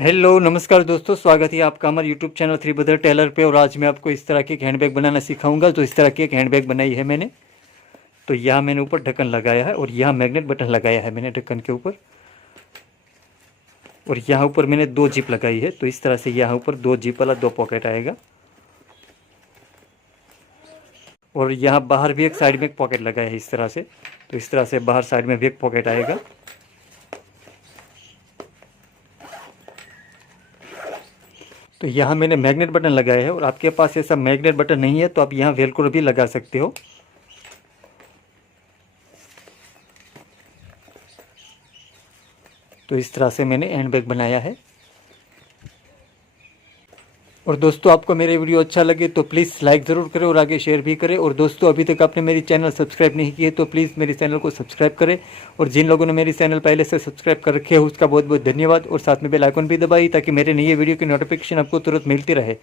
Hello नमस्कार दोस्तों, स्वागत है आपका हमारे YouTube channel three brother tailor पे। और आज मैं आपको इस तरह की एक हैंडबैग बनाना सिखाऊंगा। तो इस तरह की एक हैंडबैग बनाई है मैंने। तो यहाँ मैंने ऊपर ढक्कन लगाया है और यहाँ मैग्नेट बटन लगाया है मैंने ढक्कन के ऊपर। और यहाँ ऊपर मैंने दो जिप लगाई है। तो इस तरह से यहाँ ऊपर दो जिप वाला दो पॉकेट आएगा। और यहाँ बाहर भी एक साइड में एक पॉकेट लगाया है इस तरह से। तो इस तरह से बाहर साइड में भी एक पॉकेट आएगा। तो यहाँ मैंने मैग्नेट बटन लगाया है। और आपके पास ऐसा मैग्नेट बटन नहीं है तो आप यहाँ वेलक्रो भी लगा सकते हो। तो इस तरह से मैंने हैंडबैग बनाया है। और दोस्तों, आपको मेरे वीडियो अच्छा लगे तो प्लीज़ लाइक ज़रूर करें और आगे शेयर भी करें। और दोस्तों, अभी तक आपने मेरी चैनल सब्सक्राइब नहीं की है तो प्लीज़ मेरे चैनल को सब्सक्राइब करें। और जिन लोगों ने मेरी चैनल पहले से सब्सक्राइब कर रखे हो उसका बहुत बहुत धन्यवाद। और साथ में बेल आइकन भी दबाइए ताकि मेरे नए वीडियो की नोटिफिकेशन आपको तुरंत मिलती रहे।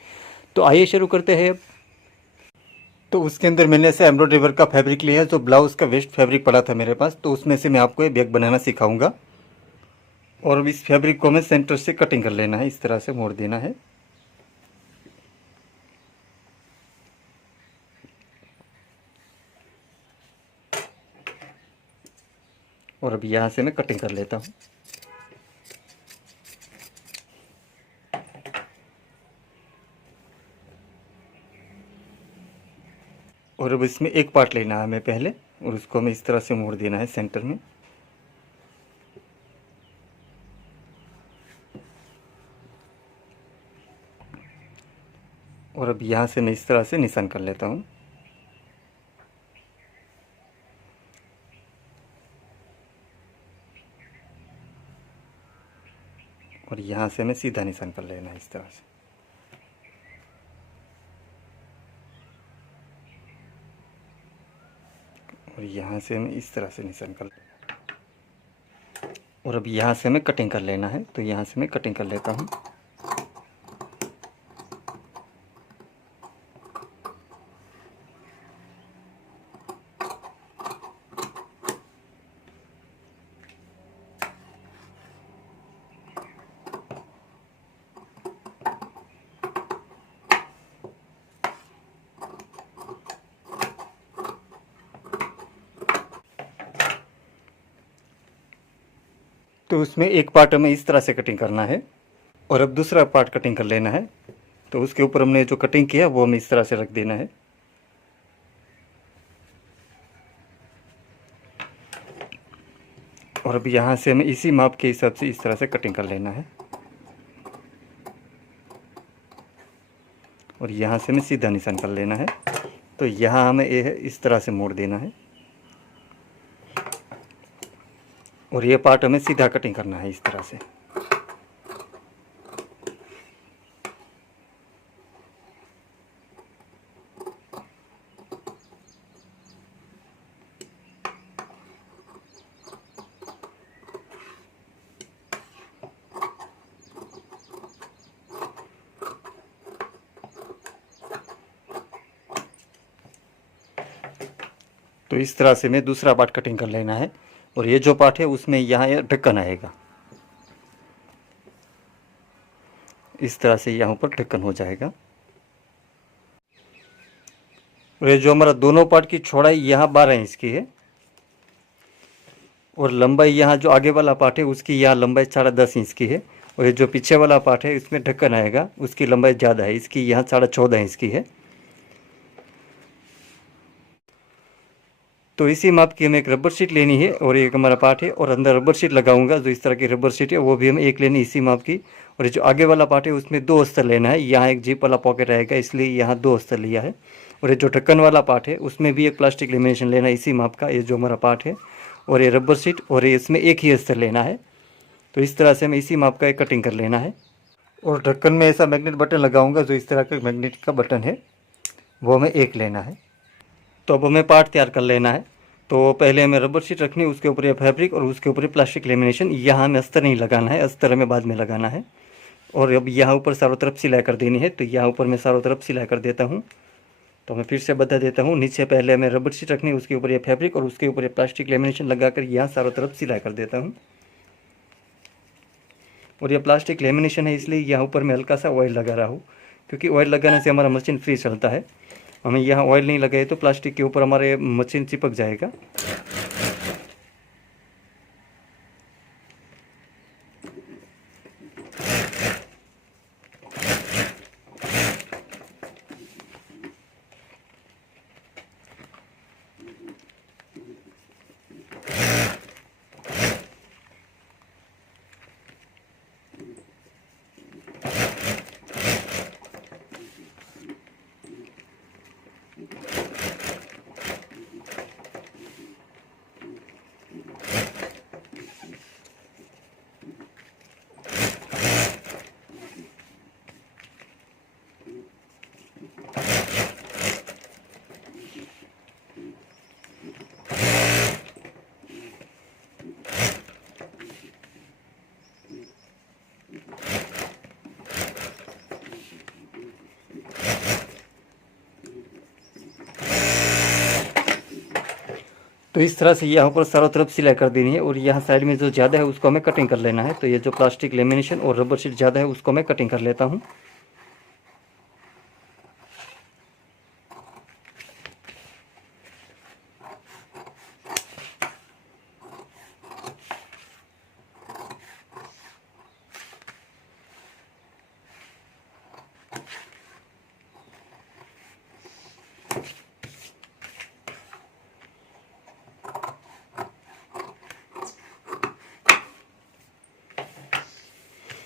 तो आइए शुरू करते हैं अब। तो उसके अंदर मैंने ऐसे एम्ब्रॉयडरी वर्क का फैब्रिक लिया है। जो ब्लाउज़ का वेस्ट फैब्रिक पड़ा था मेरे पास, तो उसमें से मैं आपको ये बैग बनाना सिखाऊंगा। और अब इस फैब्रिक को हमें सेंटर से कटिंग कर लेना है, इस तरह से मोड़ देना है। और अब यहाँ से मैं कटिंग कर लेता हूँ। और अब इसमें एक पार्ट लेना है हमें पहले, और उसको हमें इस तरह से मोड़ देना है सेंटर में। और अब यहाँ से मैं इस तरह से निशान कर लेता हूँ। और यहाँ से हमें सीधा निशान कर लेना है इस तरह से। और यहाँ से हमें इस तरह से निशान कर। और अब यहाँ से हमें कटिंग कर लेना है। तो यहाँ से मैं कटिंग कर लेता हूँ। तो उसमें एक पार्ट हमें इस तरह से कटिंग करना है। और अब दूसरा पार्ट कटिंग कर लेना है। तो उसके ऊपर हमने जो कटिंग किया वो हमें इस तरह से रख देना है। और अब यहाँ से हमें इसी माप के हिसाब से इस तरह से कटिंग कर लेना है। और यहाँ से हमें सीधा निशान कर लेना है। तो यहाँ हमें ये इस तरह से मोड़ देना है। और ये पार्ट हमें सीधा कटिंग करना है इस तरह से। तो इस तरह से मैं दूसरा पार्ट कटिंग कर लेना है। और ये जो पार्ट है उसमें यहाँ ये ढक्कन आएगा। इस तरह से यहाँ पर ढक्कन हो जाएगा। और ये जो हमारा दोनों पार्ट की चौड़ाई यहाँ 12 इंच की है। और लंबाई यहाँ जो आगे वाला पार्ट है उसकी यहाँ लंबाई 10.5 इंच की है। और ये जो पीछे वाला पार्ट है इसमें ढक्कन आएगा, उसकी लंबाई ज़्यादा है, इसकी यहाँ 14.5 इंच की है। तो इसी माप की हमें एक रबर शीट लेनी है और एक हमारा पार्ट है। और अंदर रबर शीट लगाऊंगा, जो इस तरह की रबर शीट है वो भी हमें एक लेनी इसी माप की। और ये जो आगे वाला पार्ट है उसमें 2 अस्तर लेना है। यहाँ एक जिप वाला पॉकेट रहेगा इसलिए यहाँ 2 अस्तर लिया है। और ये जो ढक्कन वाला पार्ट है उसमें भी एक प्लास्टिक लेमिनेशन लेना है इसी माप का, ये जो हमारा पार्ट है। और ये रबर शीट और ये इसमें एक ही अस्तर लेना है। तो इस तरह से हमें इसी माप का एक कटिंग कर लेना है। और ढक्कन में ऐसा मैग्नेट बटन लगाऊंगा, जो इस तरह का मैग्नेट का बटन है वो हमें एक लेना है। तो अब हमें पार्ट तैयार कर लेना है। तो पहले हमें रबर शीट रखनी है, उसके ऊपर ये फैब्रिक और उसके ऊपर प्लास्टिक लेमिनेशन। यहाँ हमें अस्तर नहीं लगाना है, अस्तर हमें बाद में लगाना है। और अब यहाँ ऊपर चारों तरफ सिलाई कर देनी है। तो यहाँ ऊपर मैं चारों तरफ सिलाई कर देता हूँ। तो मैं फिर से बता देता हूँ, नीचे पहले हमें रबर शीट रखनी है, उसके ऊपर ये फैब्रिक और उसके ऊपर ये प्लास्टिक लेमिनेशन लगाकर यहाँ चारों तरफ सिलाई कर देता हूँ। और ये प्लास्टिक लेमिनेशन है, इसलिए यहाँ ऊपर मैं हल्का सा ऑयल लगा रहा हूँ, क्योंकि ऑयल लगाने से हमारा मशीन फ्री चलता है। हमें यहाँ ऑयल नहीं लगाए तो प्लास्टिक के ऊपर हमारे मशीन चिपक जाएगा। तो इस तरह से यहाँ पर चारों तरफ सिलाई कर देनी है, और यहाँ साइड में जो ज़्यादा है उसको हमें कटिंग कर लेना है। तो ये जो प्लास्टिक लेमिनेशन और रबर शीट ज़्यादा है उसको मैं कटिंग कर लेता हूँ।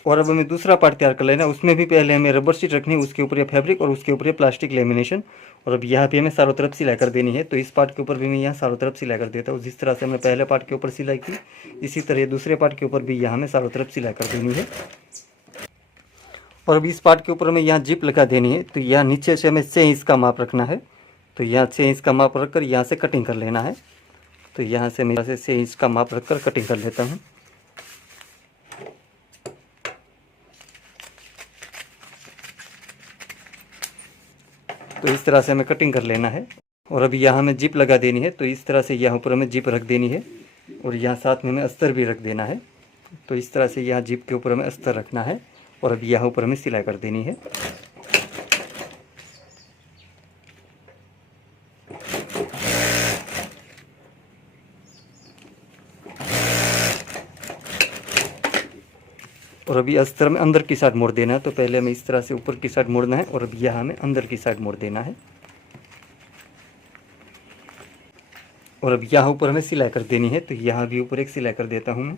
और अब हमें दूसरा पार्ट तैयार कर लेना है। उसमें भी पहले हमें रबर शीट रखनी है, उसके ऊपर ये फैब्रिक और उसके ऊपर ये प्लास्टिक लेमिनेशन, और अब यहाँ पे हमें चारों तरफ सिलाई कर देनी है। तो इस पार्ट के ऊपर भी मैं यहाँ चारों तरफ सिलाई कर देता हूँ। जिस तरह से हमने पहले पार्ट के ऊपर सिलाई की, इसी तरह दूसरे पार्ट के ऊपर भी यहाँ हमें चारों तरफ सिलाई कर देनी है। और अब इस पार्ट के ऊपर हमें यहाँ जिप लगा देनी है। तो यहाँ नीचे से हमें 6 इंच का माप रखना है। तो यहाँ 6 इंच का माप रखकर यहाँ से कटिंग कर लेना है। तो यहाँ से मैं 6 इंच का माप रखकर कटिंग कर लेता हूँ। तो इस तरह से हमें कटिंग कर लेना है। और अभी यहाँ हमें जिप लगा देनी है। तो इस तरह से यहाँ ऊपर हमें जिप रख देनी है, और यहाँ साथ में हमें अस्तर भी रख देना है। तो इस तरह से यहाँ जिप के ऊपर हमें अस्तर रखना है, और अभी यहाँ ऊपर हमें सिलाई कर देनी है। और अभी अस्तर में अंदर की साइड मोड़ देना है। तो पहले हमें इस तरह से ऊपर की साइड मोड़ना है, और अभी यहाँ हमें अंदर की साइड मोड़ देना है। और अब यहाँ ऊपर हमें सिलाई कर देनी है। तो यहाँ भी ऊपर एक सिलाई कर देता हूँ मैं।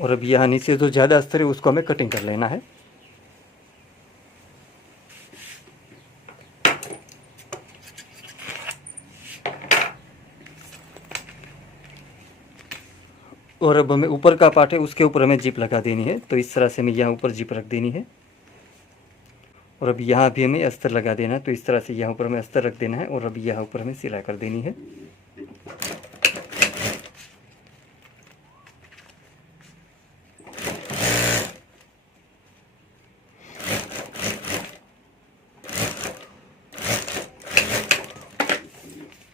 और अब यहाँ नीचे जो ज़्यादा अस्तर है उसको हमें कटिंग कर लेना है। और अब हमें ऊपर का पार्ट है उसके ऊपर हमें जिप लगा देनी है। तो इस तरह से हमें यहाँ ऊपर जिप रख देनी है, और अब यहाँ भी हमें अस्तर लगा देना है। तो इस तरह से यहाँ ऊपर हमें अस्तर रख देना है, और अब यहाँ ऊपर हमें सिलाई कर देनी है।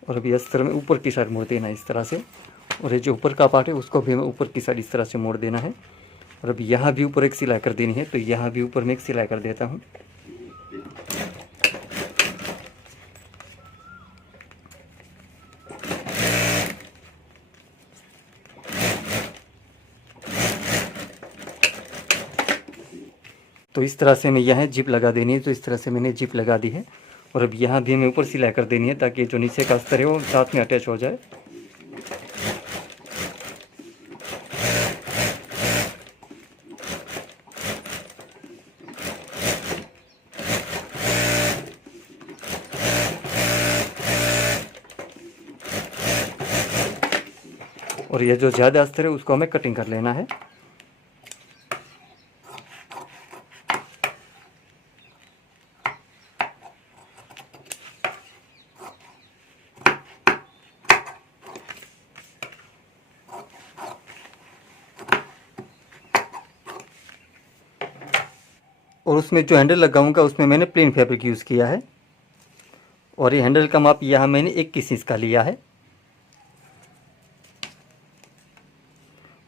और अभी अस्तर में ऊपर की साइड मोड़ देना है इस तरह से, और ये जो ऊपर का पार्ट है उसको भी हमें ऊपर की साइड इस तरह से मोड़ देना है। और अभी यहाँ भी ऊपर एक सिलाई कर देनी है। तो यहाँ भी ऊपर मैं एक सिलाई कर देता हूँ। तो इस तरह से हमें यहाँ जिप लगा देनी है। तो इस तरह से मैंने जिप लगा दी है, और अब यहाँ भी हमें ऊपर सिलाई कर देनी है, ताकि जो नीचे का अस्तर है वो साथ में अटैच हो जाए। और ये जो ज़्यादा अस्तर है उसको हमें कटिंग कर लेना है। और उसमें जो हैंडल लगाऊंगा उसमें मैंने प्लेन फैब्रिक यूज़ किया है। और ये हैंडल का माप यहाँ मैंने 21 इंच का लिया है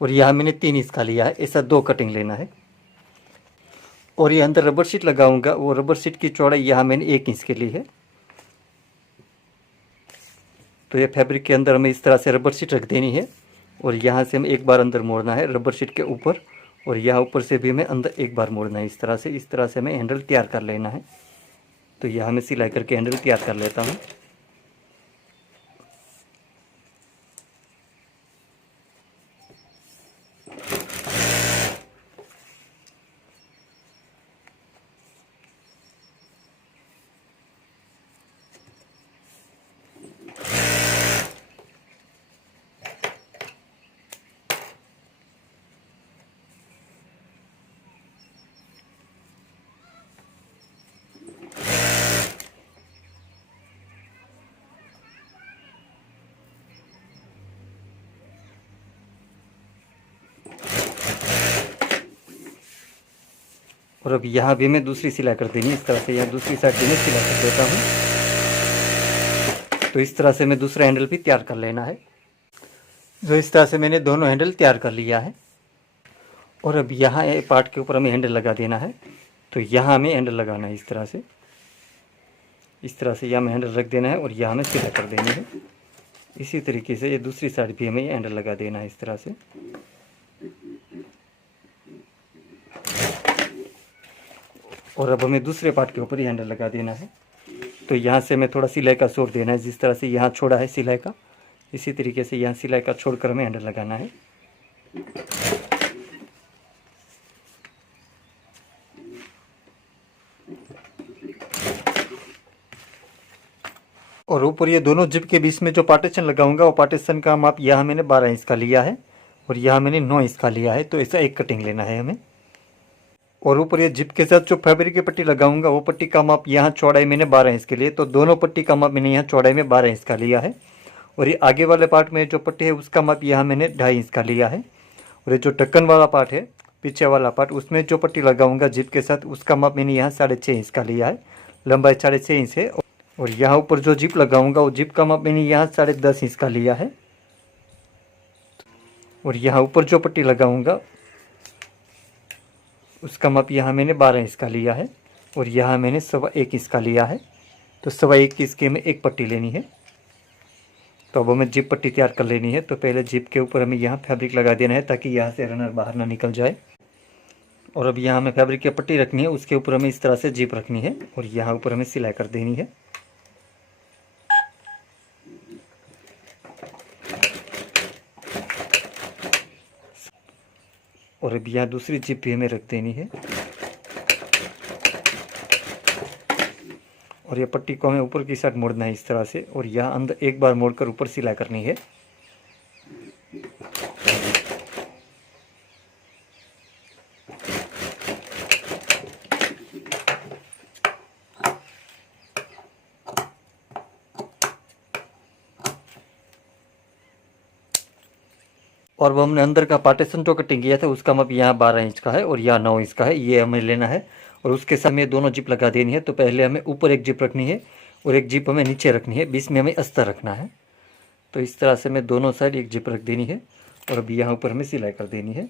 और यहाँ मैंने 3 इंच का लिया है। ऐसा 2 कटिंग लेना है। और ये अंदर रबर शीट लगाऊंगा, वो रबर शीट की चौड़ाई यहाँ मैंने 1 इंच के ली है। तो ये फैब्रिक के अंदर हमें इस तरह से रबर शीट रख देनी है और यहाँ से हमें एक बार अंदर मोड़ना है रबर शीट के ऊपर, और यहाँ ऊपर से भी हमें अंदर एक बार मोड़ना है। इस तरह से हमें हैंडल तैयार कर लेना है। तो यहाँ मैं सिलाई करके हैंडल तैयार कर लेता हूँ। और अब यहाँ भी मैं दूसरी सिलाई कर देनी है। इस तरह से यहाँ दूसरी साइड भी मैं सिलाई कर देता हूँ। तो इस तरह से मैं दूसरा हैंडल भी तैयार कर लेना है। जो इस तरह से मैंने दोनों हैंडल तैयार कर लिया है। और अब यहाँ पार्ट के ऊपर हमें हैंडल लगा देना है। तो यहाँ हमें हैंडल लगाना है। इस तरह से यहाँ हमें हैंडल रख देना है और यहाँ हमें सिलाई कर देनी है। इसी तरीके से ये दूसरी साइड भी हमें हैंडल लगा देना है इस तरह से। और अब हमें दूसरे पार्ट के ऊपर ही हैंडल लगा देना है। तो यहाँ से हमें थोड़ा सिलाई का छोड़ देना है। जिस तरह से यहाँ छोड़ा है सिलाई का, इसी तरीके से यहाँ सिलाई का छोड़कर हमें हैंडल लगाना है। और ऊपर ये दोनों जिप के बीच में जो पार्टीशन लगाऊंगा, वो पार्टीशन का माप यहाँ मैंने 12 इंच का लिया है और यहाँ मैंने 9 इंच का लिया है। तो ऐसा एक कटिंग लेना है हमें। और ऊपर ये जिप के साथ जो फैब्रिक की पट्टी लगाऊंगा, वो पट्टी का माप यहाँ चौड़ाई मैंने 12 इंच के लिए, तो दोनों पट्टी का माप मैंने यहाँ चौड़ाई में 12 इंच का लिया है। और ये आगे वाले पार्ट में जो पट्टी है उसका माप यहाँ मैंने 2.5 इंच का लिया है। और ये जो ढक्कन वाला पार्ट है, पीछे वाला पार्ट, उसमें जो पट्टी लगाऊंगा जिप के साथ, उसका माप मैंने यहाँ 6.5 इंच का लिया है। लंबाई 6.5 इंच है। और यहाँ ऊपर जो जिप लगाऊंगा, वो जिप का माप मैंने यहाँ 10.5 इंच का लिया है। और यहाँ ऊपर जो पट्टी लगाऊंगा, उसका माप यहाँ मैंने 12 इंच का लिया है और यहाँ मैंने 1.25 इंच का लिया है। तो 1.25 इंच के में एक पट्टी लेनी है। तो अब हमें जिप पट्टी तैयार कर लेनी है। तो पहले जिप के ऊपर हमें यहाँ फैब्रिक लगा देना है ताकि यहाँ से रनर बाहर ना निकल जाए। और अब यहाँ हमें फैब्रिक की पट्टी रखनी है, उसके ऊपर हमें इस तरह से जिप रखनी है और यहाँ ऊपर हमें सिलाई कर देनी है। और अब यहाँ दूसरी जिप भी हमें रख देनी है। और ये पट्टी को हमें ऊपर की साइड मोड़ना है इस तरह से, और यहाँ अंदर एक बार मोड़कर ऊपर सिलाई करनी है। और वो हमने अंदर का पार्टीशन जो कटिंग किया था, उसका माप यहाँ 12 इंच का है और यहाँ 9 इंच का है। ये हमें लेना है और उसके साथ में दोनों जिप लगा देनी है। तो पहले हमें ऊपर एक जिप रखनी है और एक जिप हमें नीचे रखनी है, बीच में हमें अस्तर रखना है। तो इस तरह से हमें दोनों साइड एक जिप रख देनी है और अब यहाँ ऊपर हमें सिलाई कर देनी है।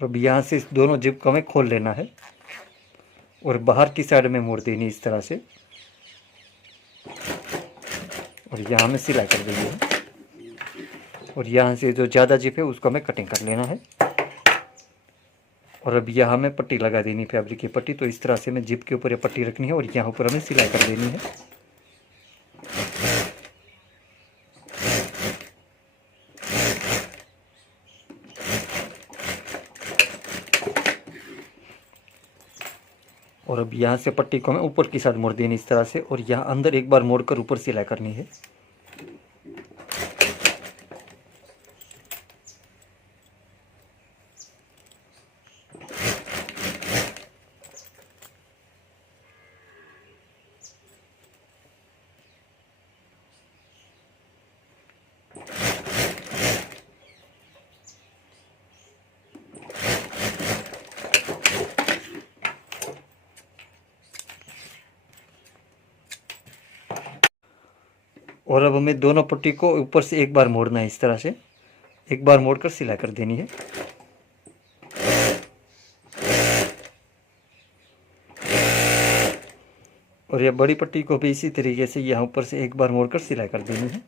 और अब यहाँ से इस दोनों जिप को हमें खोल लेना है और बाहर की साइड में मोड़ देनी इस तरह से, और यहाँ में सिलाई कर देनी है। और यहाँ से जो ज़्यादा जिप है उसको हमें कटिंग कर लेना है। और अब यहाँ हमें पट्टी लगा देनी फैब्रिक की पट्टी। तो इस तरह से हमें जिप के ऊपर ये पट्टी रखनी है और यहाँ ऊपर हमें सिलाई कर देनी है। और अब यहाँ से पट्टी को हमें ऊपर की साइड मोड़ देनी इस तरह से, और यहाँ अंदर एक बार मोड़कर ऊपर सिलाई करनी है। और अब हमें दोनों पट्टी को ऊपर से एक बार मोड़ना है, इस तरह से एक बार मोड़कर सिलाई कर देनी है। और यह बड़ी पट्टी को भी इसी तरीके से यहाँ ऊपर से एक बार मोड़कर सिलाई कर देनी है।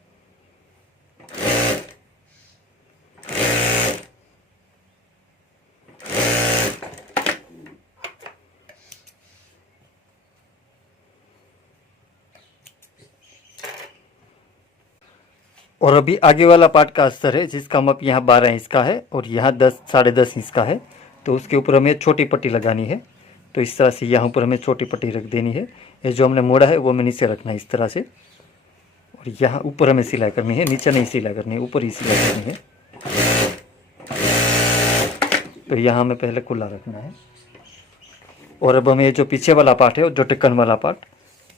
और अभी आगे वाला पार्ट का अस्तर है जिसका माप यहाँ 12 इंच का है और यहाँ 10 साढ़े 10 इंच का है। तो उसके ऊपर हमें छोटी पट्टी लगानी है। तो इस तरह से यहाँ ऊपर हमें छोटी पट्टी रख देनी है। ये जो हमने मोड़ा है वो हमें नीचे रखना है इस तरह से। और यहाँ ऊपर हमें सिलाई करनी है, नीचे नहीं सिलाई करनी है, ऊपर ही सिलाई करनी है। तो यहाँ हमें पहले खुला रखना है। और अब हमें जो पीछे वाला पार्ट है, जो ढक्कन वाला पार्ट,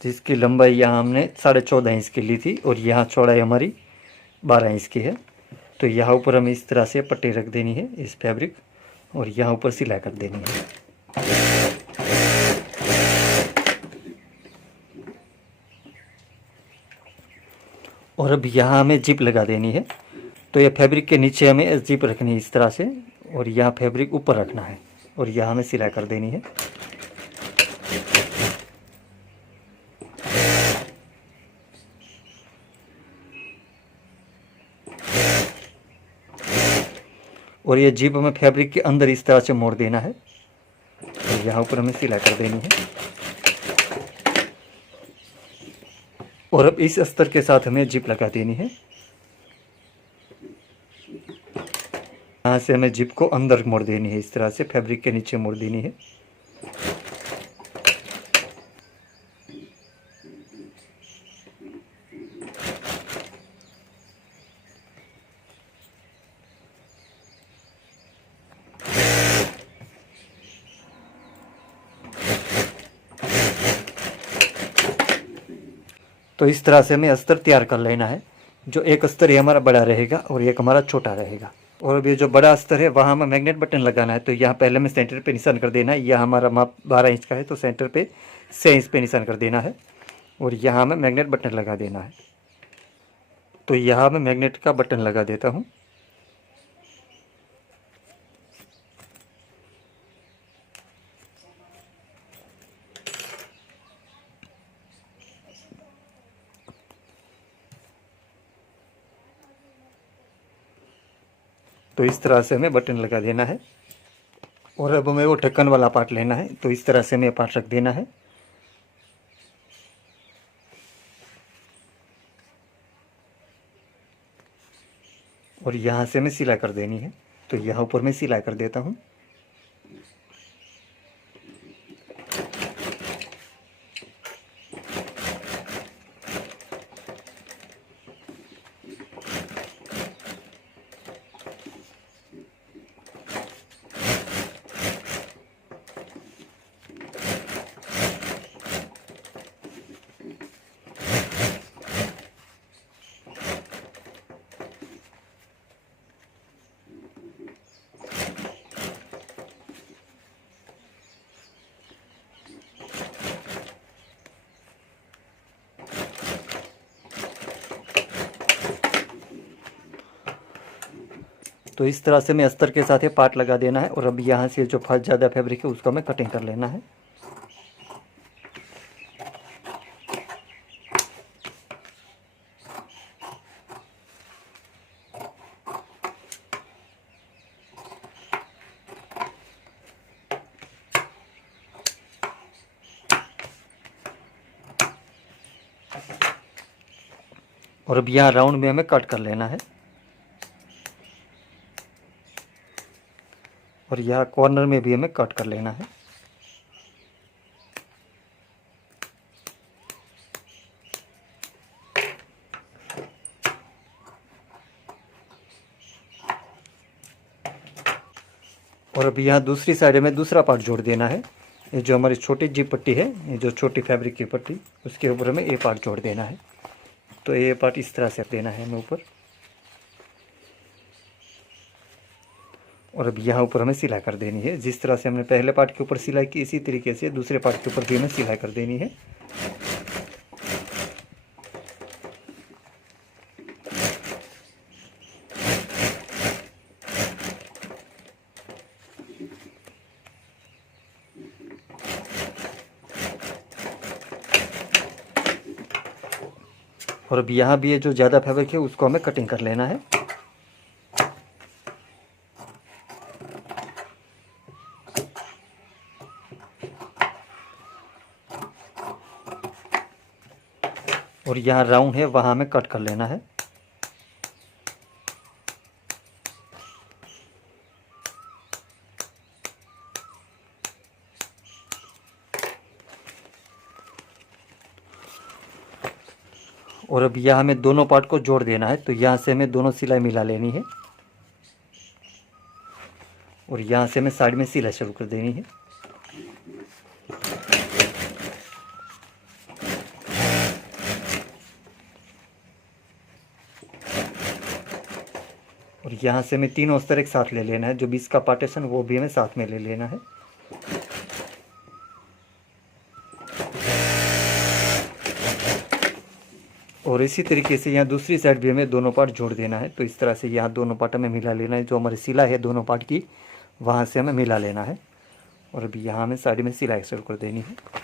जिसकी लंबाई यहाँ हमने 14.5 इंच की ली थी और यहाँ चौड़ाई हमारी 12 इंच की है। तो यहाँ ऊपर हमें इस तरह से पट्टी रख देनी है इस फैब्रिक और यहाँ ऊपर सिलाई कर देनी है। और अब यहाँ हमें जिप लगा देनी है। तो यह फैब्रिक के नीचे हमें जिप रखनी है इस तरह से और यहाँ फैब्रिक ऊपर रखना है और यहाँ हमें सिलाई कर देनी है। और ये जिप हमें फैब्रिक के अंदर इस तरह से मोड़ देना है और यहाँ ऊपर हमें सिलाई कर देनी है। और अब इस अस्तर के साथ हमें जिप लगा देनी है। यहाँ से हमें जिप को अंदर मोड़ देनी है, इस तरह से फैब्रिक के नीचे मोड़ देनी है। तो इस तरह से हमें अस्तर तैयार कर लेना है। जो एक अस्तर ये हमारा बड़ा रहेगा और एक हमारा छोटा रहेगा। और अब ये जो बड़ा अस्तर है वहाँ हमें मैग्नेट बटन लगाना है। तो यहाँ पहले हमें सेंटर पे निशान कर देना है। यह हमारा माप 12 इंच का है तो सेंटर पे 6 इंच पे निशान कर देना है और यहाँ हमें मैग्नेट बटन लगा देना है। तो यहाँ मैं मैग्नेट का बटन लगा देता हूँ। तो इस तरह से हमें बटन लगा देना है। और अब हमें वो ढक्कन वाला पार्ट लेना है। तो इस तरह से हमें पार्ट रख देना है। और यहाँ से हमें सिलाई कर देनी है। तो यहाँ ऊपर मैं सिलाई कर देता हूँ। तो इस तरह से हमें अस्तर के साथ ये पार्ट लगा देना है। और अब यहाँ से जो ज़्यादा फैब्रिक है उसको हमें कटिंग कर लेना है। और अब यहाँ राउंड में हमें कट कर लेना है। और यहाँ कॉर्नर में भी हमें कट कर लेना है। और अब यहाँ दूसरी साइड में दूसरा पार्ट जोड़ देना है। ये जो हमारी छोटी जी पट्टी है, ये जो छोटी फैब्रिक की पट्टी, उसके ऊपर हमें ये पार्ट जोड़ देना है। तो ये पार्ट इस तरह से देना है हमें ऊपर। और अब यहाँ ऊपर हमें सिलाई कर देनी है। जिस तरह से हमने पहले पार्ट के ऊपर सिलाई की, इसी तरीके से दूसरे पार्ट के ऊपर भी हमें सिलाई कर देनी है। और अब यहाँ भी ये जो ज़्यादा फैब्रिक है उसको हमें कटिंग कर लेना है। और यहाँ राउंड है वहाँ हमें कट कर लेना है। और अब यहाँ हमें दोनों पार्ट को जोड़ देना है, तो यहाँ से हमें दोनों सिलाई मिला लेनी है और यहाँ से हमें साइड में सिलाई शुरू कर देनी है। और यहाँ से हमें तीनों अस्तर एक साथ ले लेना है, जो बीच का पार्टीशन वो भी हमें साथ में ले लेना है। और इसी तरीके से यहाँ दूसरी साइड भी हमें दोनों पार्ट जोड़ देना है। तो इस तरह से यहाँ दोनों पार्ट हमें मिला लेना है, जो हमारी सिलाई है दोनों पार्ट की वहाँ से हमें मिला लेना है। और अभी यहाँ हमें साइड में सिलाई शुरू कर देनी है।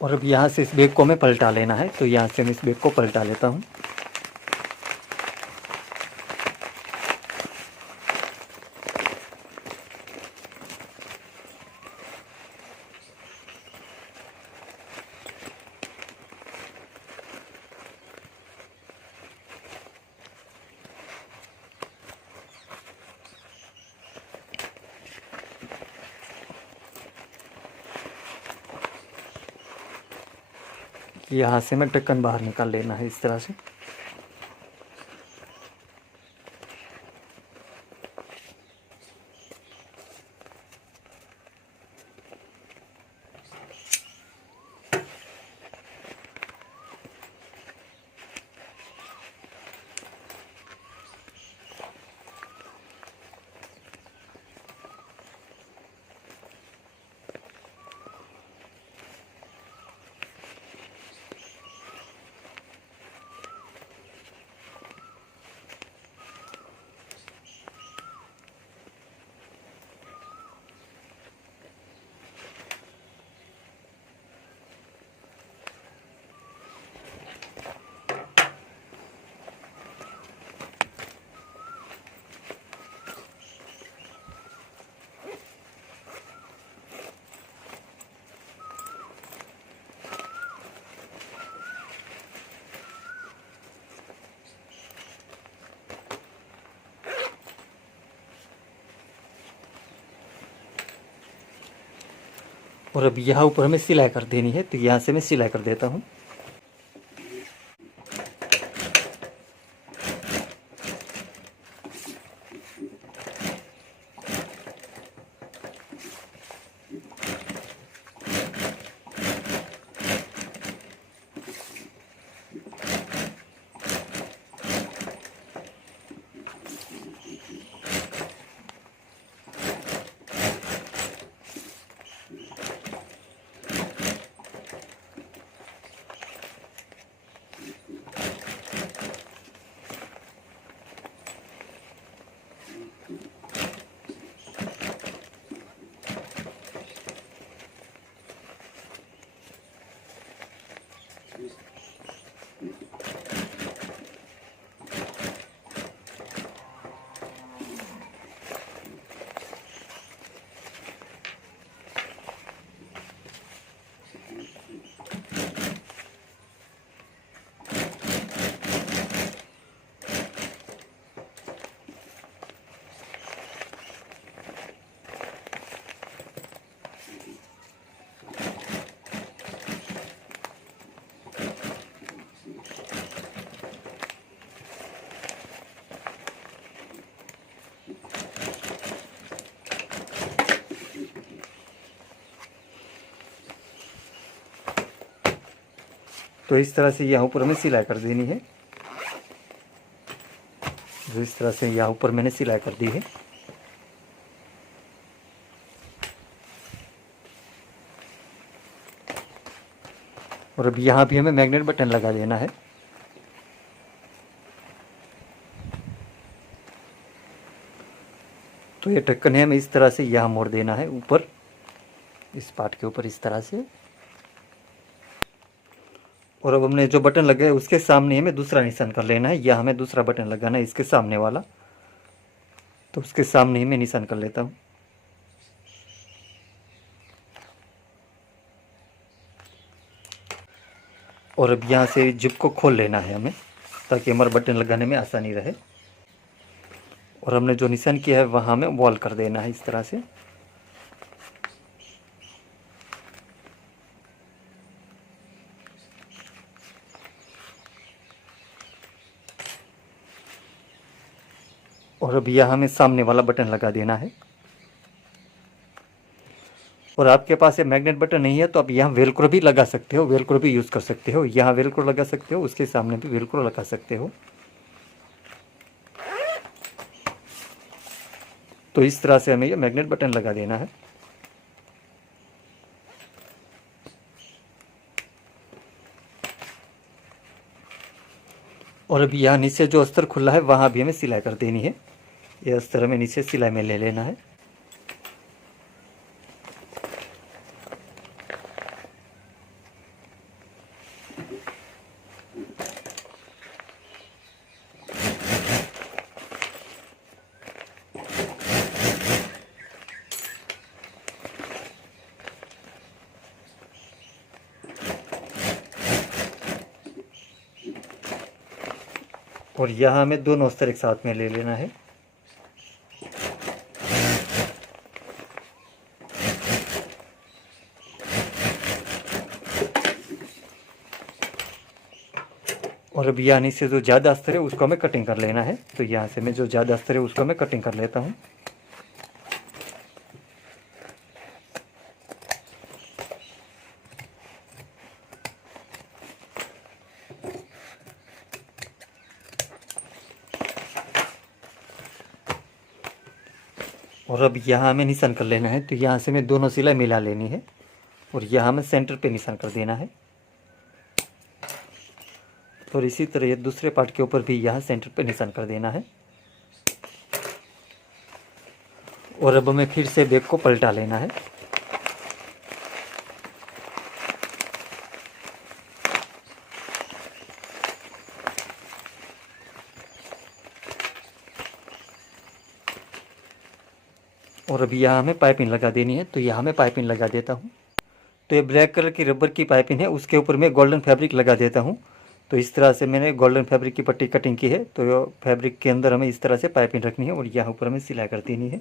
और अब यहाँ से इस बैग को हमें पलटा लेना है, तो यहाँ से मैं इस बैग को पलटा लेता हूँ। यहाँ से हमें ढक्कन बाहर निकाल लेना है इस तरह से। और अब यहाँ ऊपर हमें सिलाई कर देनी है, तो यहाँ से मैं सिलाई कर देता हूँ। तो इस तरह से यहाँ ऊपर हमें सिलाई कर देनी है। जो इस तरह से यहाँ ऊपर मैंने सिलाई कर दी है। और अब यहाँ भी हमें मैग्नेट बटन लगा देना है। तो ये ढक्कन है हमें इस तरह से यहाँ मोड़ देना है ऊपर, इस पार्ट के ऊपर इस तरह से। और अब हमने जो बटन लगाया उसके सामने हमें दूसरा निशान कर लेना है, या हमें दूसरा बटन लगाना है इसके सामने वाला। तो उसके सामने ही मैं निशान कर लेता हूँ। और अब यहाँ से जिप को खोल लेना है हमें, ताकि हमारा बटन लगाने में आसानी रहे। और हमने जो निशान किया है वहाँ हमें वॉल कर देना है इस तरह से। और अब यहाँ हमें सामने वाला बटन लगा देना है। और आपके पास ये मैग्नेट बटन नहीं है तो आप यहाँ वेलक्रो भी लगा सकते हो, वेलक्रो भी यूज़ कर सकते हो। यहाँ वेलक्रो लगा सकते हो, उसके सामने भी वेलक्रो लगा सकते हो। तो इस तरह से हमें ये मैग्नेट बटन लगा देना है। और अभी यहाँ नीचे जो अस्तर खुला है वहाँ भी हमें सिलाई कर देनी है। ये अस्तर हमें नीचे सिलाई में ले लेना है। और यहाँ हमें दोनों अस्तर एक साथ में ले लेना है। और अब यहाँ नीचे जो ज़्यादा अस्तर है उसको हमें कटिंग कर लेना है। तो यहाँ से मैं जो ज़्यादा अस्तर है उसको मैं कटिंग कर लेता हूँ। और अब यहाँ हमें निशान कर लेना है। तो यहाँ से मैं दोनों सिलाई मिला लेनी है और यहाँ हमें सेंटर पे निशान कर देना है। और इसी तरह ये दूसरे पार्ट के ऊपर भी यहाँ सेंटर पे निशान कर देना है। और अब हमें फिर से बैग को पलटा लेना है। और अभी यहाँ हमें पाइपिंग लगा देनी है। तो यहाँ मैं पाइपिंग लगा देता हूँ। तो ये ब्लैक कलर की रबर की पाइपिंग है, उसके ऊपर मैं गोल्डन फैब्रिक लगा देता हूँ। तो इस तरह से मैंने गोल्डन फैब्रिक की पट्टी कटिंग की है। तो फैब्रिक के अंदर हमें इस तरह से पाइपिंग रखनी है और यहाँ ऊपर हमें सिलाई कर देनी है।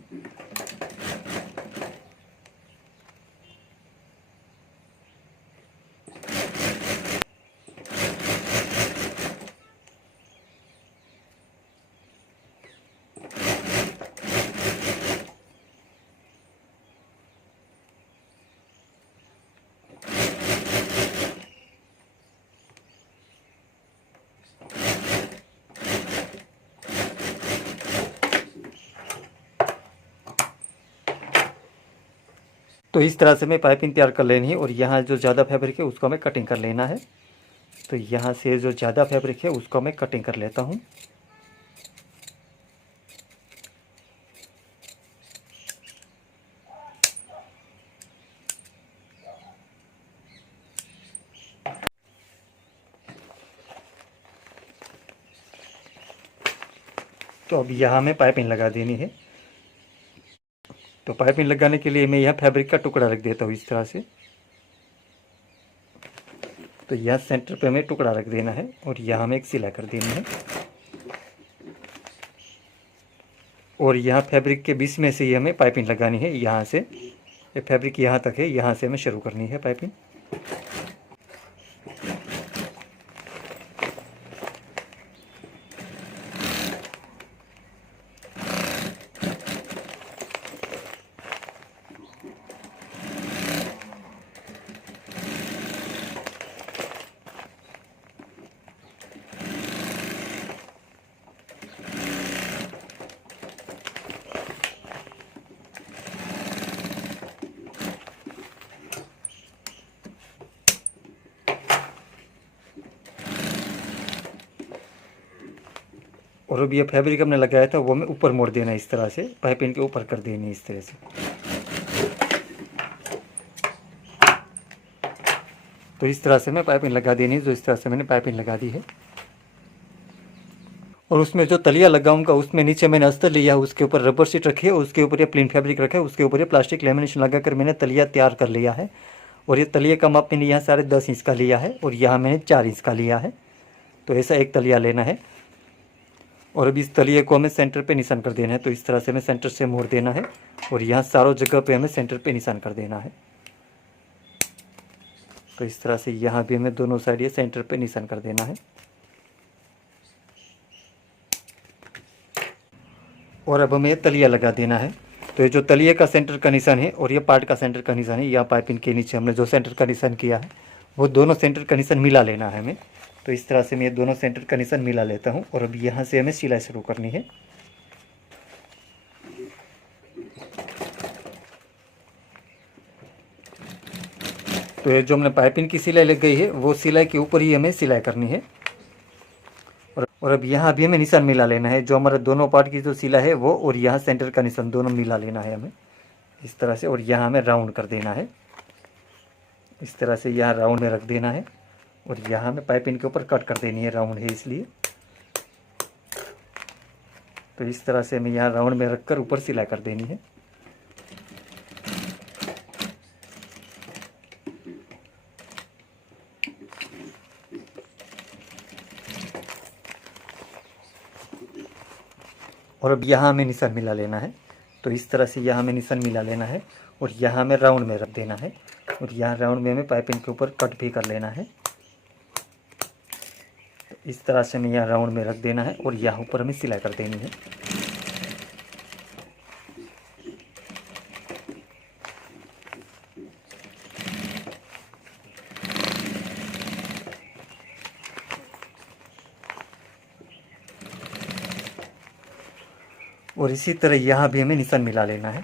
तो इस तरह से हमें पाइपिंग तैयार कर लेनी है। और यहाँ जो ज़्यादा फैब्रिक है उसको हमें कटिंग कर लेना है। तो यहाँ से जो ज़्यादा फैब्रिक है उसको मैं कटिंग कर लेता हूँ। तो अब यहाँ हमें पाइपिंग लगा देनी है। तो पाइपिंग लगाने के लिए मैं यहाँ फैब्रिक का टुकड़ा रख देता हूँ इस तरह से। तो यहाँ सेंटर पे हमें टुकड़ा रख देना है और यहाँ हमें एक सिलाई कर देनी है। और यहाँ फैब्रिक के बीच में से ही हमें पाइपिंग लगानी है। यहाँ से ये फैब्रिक यहाँ तक है, यहाँ से हमें शुरू करनी है पाइपिंग। और अब ये फैब्रिक हमने लगाया था वो हमें ऊपर मोड़ देना है, इस तरह से पाइपिंग के ऊपर कर देनी है इस तरह से। तो इस तरह से मैं पाइपिंग लगा देनी है, जो इस तरह से मैंने पाइपिंग लगा दी है। और उसमें जो तलिया लगाऊंगा उसमें नीचे मैंने अस्तर लिया, उसके ऊपर रबर शीट रखी है, उसके ऊपर ये प्लेन फैब्रिक रखा है, उसके ऊपर ये प्लास्टिक लेमिनेशन लगाकर मैंने तलिया तैयार कर लिया है। और ये तलिए का माप मैंने यहाँ 10.5 इंच का लिया है और यहाँ मैंने 4 इंच का लिया है। तो ऐसा एक तलिया लेना है। और अब इस तलिए को हमें सेंटर पे निशान कर देना है। तो इस तरह से हमें सेंटर से मोड़ देना है और यहाँ चारों जगह पे हमें सेंटर पे निशान कर देना है। तो इस तरह से यहाँ भी हमें दोनों साइड ये सेंटर पे निशान कर देना है। और अब हमें ये तलिया लगा देना है। तो ये जो तलिए का सेंटर का निशान है और ये पार्ट का सेंटर का निशान है, यहाँ पाइपिंग के नीचे हमने जो सेंटर का निशान किया है वो दोनों सेंटर का निशान मिला लेना है हमें। तो इस तरह से मैं ये दोनों सेंटर का निशान मिला लेता हूँ और अब यहाँ से हमें सिलाई शुरू करनी है। तो ये जो हमने पाइपिंग की सिलाई लग गई है वो सिलाई के ऊपर ही हमें सिलाई करनी है। और अब यहाँ भी हमें निशान मिला लेना है, जो हमारे दोनों पार्ट की जो सिलाई है वो और यहाँ सेंटर का निशान दोनों मिला लेना है हमें इस तरह से। और यहाँ हमें राउंड कर देना है इस तरह से, यहाँ राउंड में रख देना है और यहाँ हमें पाइपिंग के ऊपर कट कर देनी है, राउंड है इसलिए। तो इस तरह से हमें यहाँ राउंड में रखकर ऊपर सिलाई कर देनी है। और अब यहाँ हमें निशान मिला लेना है। तो इस तरह से यहाँ हमें निशान मिला लेना है और यहाँ हमें राउंड में रख देना है और यहाँ राउंड में हमें पाइपिंग के ऊपर कट भी कर लेना है। तो इस तरह से हमें यहाँ राउंड में रख देना है और यहाँ ऊपर हमें सिलाई कर देनी है। और इसी तरह यहाँ भी हमें निशान मिला लेना है।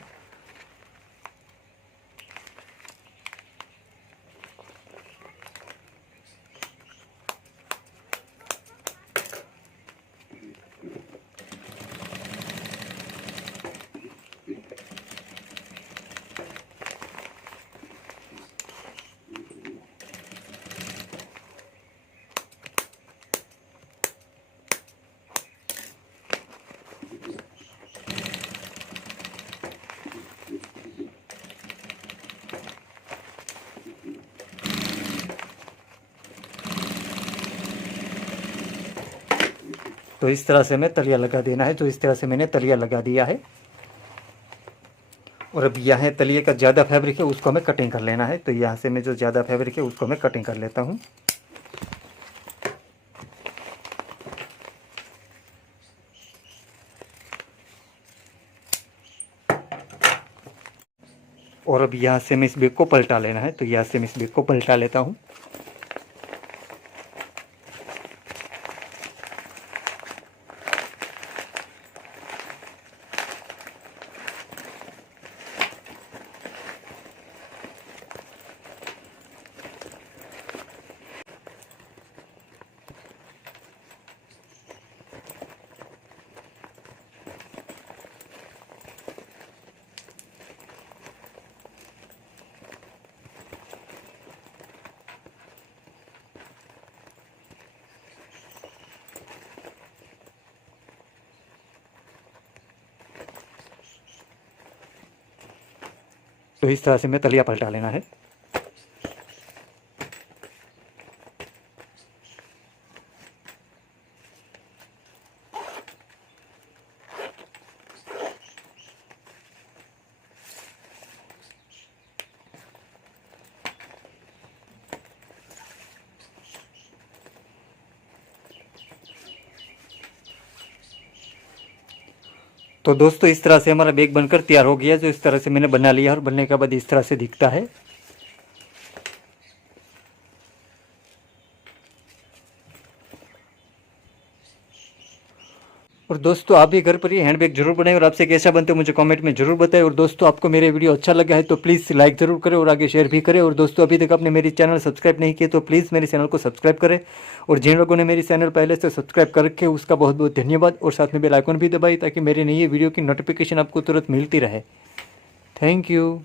तो इस तरह से हमें तलिया लगा देना है। तो इस तरह से मैंने तलिया लगा दिया है। और अब यहाँ तलिए का ज़्यादा फैब्रिक है उसको हमें कटिंग कर लेना है। तो यहाँ से मैं जो ज़्यादा फैब्रिक है उसको मैं कटिंग कर लेता हूँ। और अब यहाँ से मैं इस बैग को पलटा लेना है। तो यहाँ से मैं इस बैग को पलटा लेता हूँ। तो इस तरह से मैं तलिया पलटा लेना है। तो दोस्तों इस तरह से हमारा बैग बनकर तैयार हो गया, जो इस तरह से मैंने बना लिया और बनने के बाद इस तरह से दिखता है। और दोस्तों आप भी घर पर ही हैंडबैग जरूर बनाएं और आपसे कैसा बनते हो मुझे कमेंट में जरूर बताएं। और दोस्तों आपको मेरे वीडियो अच्छा लगा है तो प्लीज़ लाइक ज़रूर करें और आगे शेयर भी करें। और दोस्तों अभी तक आपने मेरी चैनल सब्सक्राइब नहीं किया तो प्लीज़ मेरे चैनल को सब्सक्राइब करें। और जिन लोगों ने मेरी चैनल पहले से सब्सक्राइब कर रखे उसका बहुत बहुत धन्यवाद। और साथ में बेल आइकन भी दबाई ताकि मेरी नई वीडियो की नोटिफिकेशन आपको तुरंत मिलती रहे। Thank you.